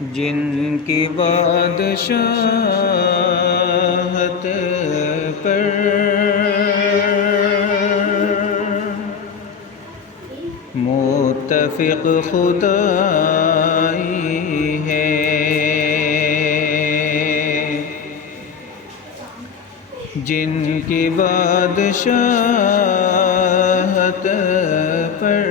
جن کی بادشاہت پر متفق خدائی ہے، جن کی بادشاہت پر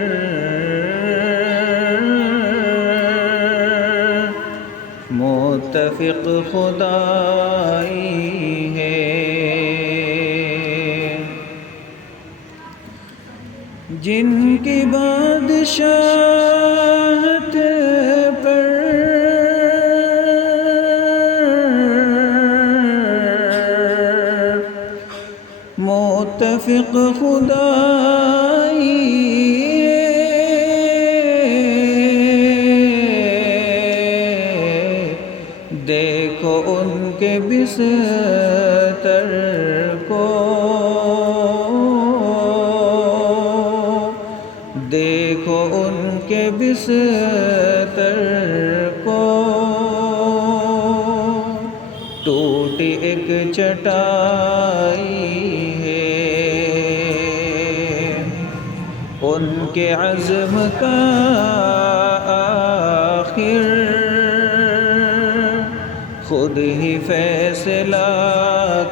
متفق خدائی ہے، جن کی بادشاہت پر متفق خدائی دیکھو ان کے بستر کو، دیکھو ان کے بستر کو، ٹوٹی ایک چٹائی ہے، ان کے عزم کا آخر خود ہی فیصلہ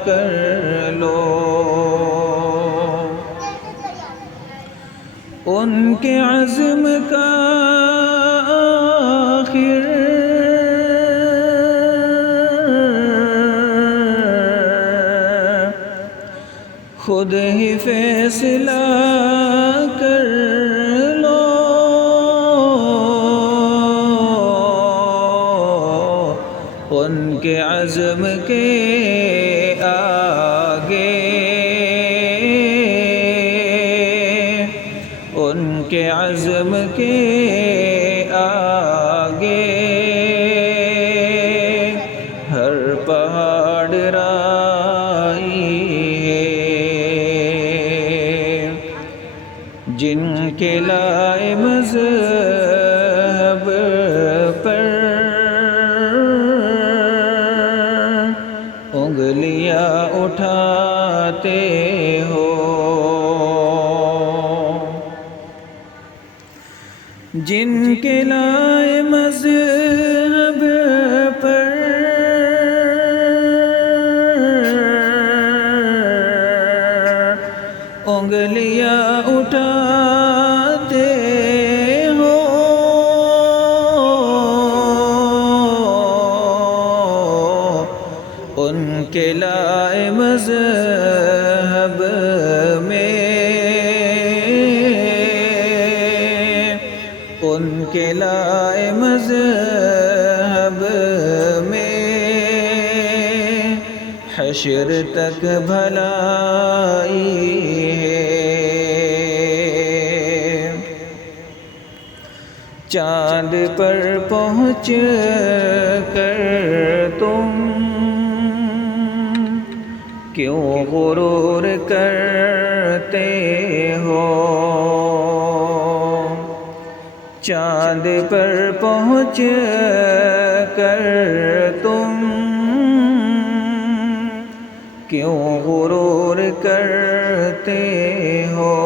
کر لو، ان کے عزم کا آخر خود ہی فیصلہ کر لو، ان کے عزم کے آگے، ان کے عزم کے آگے ہر پہاڑ رائی ہے، جن کے لائے مذہب پر انگلیاں اٹھاتے ہو، جن کے لائے مذہب پر انگلیاں اٹھاتے ہو، ان کے لائے مذہب میں، ان کے لائے مذہب میں حشر تک بھلائی ہے، چاند پر پہنچ کر تم کیوں غرور کرتے ہو، چاند پر پہنچ کر تم کیوں غرور کرتے ہو،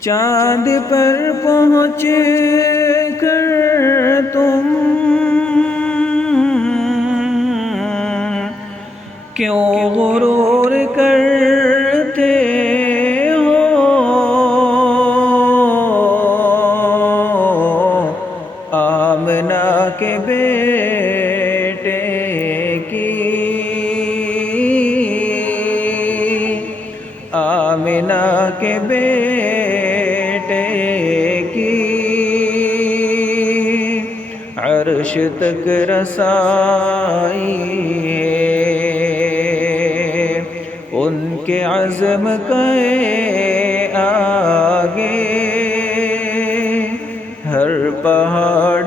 چاند پر پہنچ کر تم کیوں غرور کرتے ہو، آمنہ کے بیٹے کی، آمنہ کے بیٹے کی عرش تک رسائی ہے، ان کے عزم کے آگے ہر پہاڑ